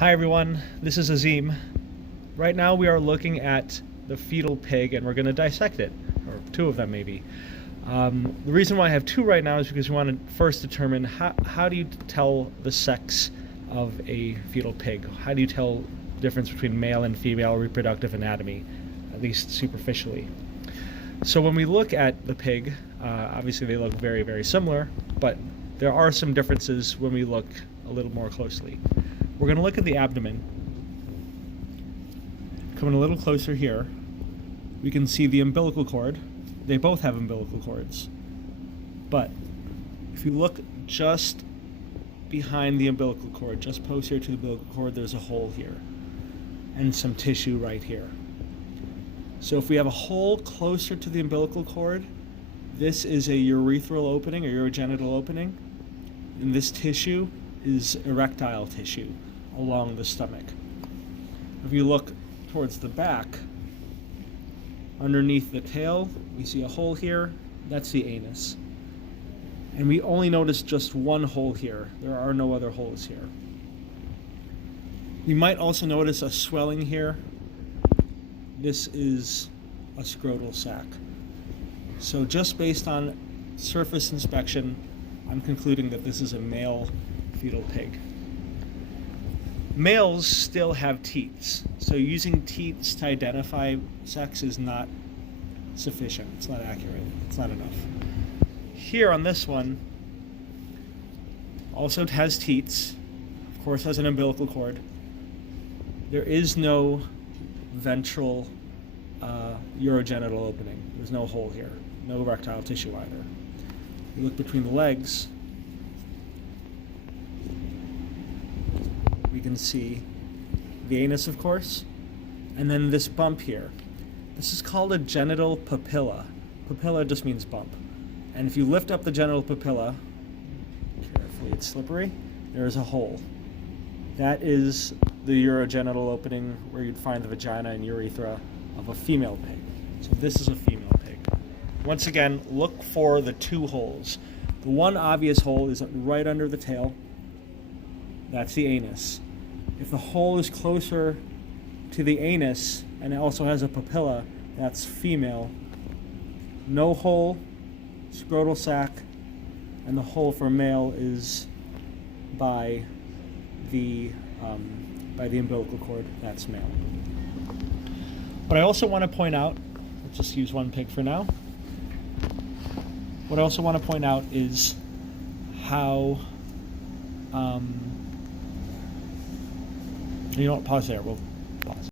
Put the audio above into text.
Hi everyone, this is Azim. Right now we are looking at the fetal pig and we're going to dissect it, or two of them maybe. The reason why I have two right now is because we want to first determine how do you tell the sex of a fetal pig? How do you tell the difference between male and female reproductive anatomy, at least superficially? So when we look at the pig, obviously they look very, very similar, but there are some differences when we look a little more closely. We're going to look at the abdomen. Coming a little closer here, we can see the umbilical cord. They both have umbilical cords. But if you look just behind the umbilical cord, just posterior to the umbilical cord, there's a hole here and some tissue right here. So if we have a hole closer to the umbilical cord, this is a urethral opening or urogenital opening, and this tissue is erectile tissue along the stomach. If you look towards the back, underneath the tail, we see a hole here. That's the anus. And we only notice just one hole here. There are no other holes here. You might also notice a swelling here. This is a scrotal sac. So just based on surface inspection, I'm concluding that this is a male fetal pig. Males still have teats, so using teats to identify sex is not sufficient. It's not accurate. It's not enough. Here on this one, also has teats, of course has an umbilical cord. There is no ventral urogenital opening. There's no hole here. No erectile tissue either. You look between the legs, we can see the anus, of course, and then this bump here. This is called a genital papilla. Papilla just means bump. And if you lift up the genital papilla, carefully, it's slippery, there is a hole. That is the urogenital opening where you'd find the vagina and urethra of a female pig. So this is a female pig. Once again, look for the two holes. The one obvious hole is right under the tail. That's the anus. If the hole is closer to the anus and it also has a papilla, that's female. No hole, scrotal sac, and the hole for male is by the umbilical cord. That's male. But I also want to point out, let's just use one pig for now. What I also want to point out is how you don't pause there. We'll pause.